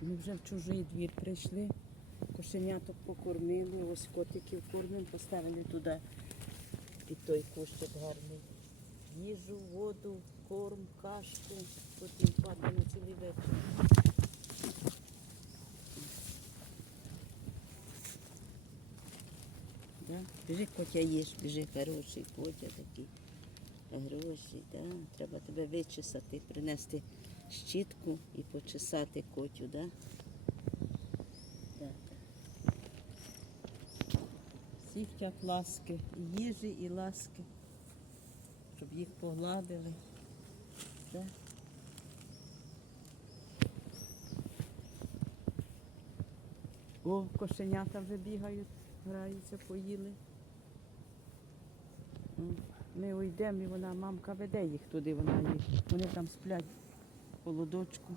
Ми вже в чужий двір прийшли, кошеняток покормили, ось котиків кормимо, поставили туди під той кущик гарний. Їжу, воду, корм, кашку, потім падає на цілий вечір. Да? Біжи, котя їж, біжи, хороший котя такий. Гроші, да? треба тебе вичесати, принести щітку і почесати котю, да? Да. Всі хочуть ласки, і їжі, і ласки, щоб їх погладили. Да? О, кошенята вже бігають, граються, поїли. Ми уйдемо і вона, мамка веде їх туди, вона їх. Вони там сплять холодочку.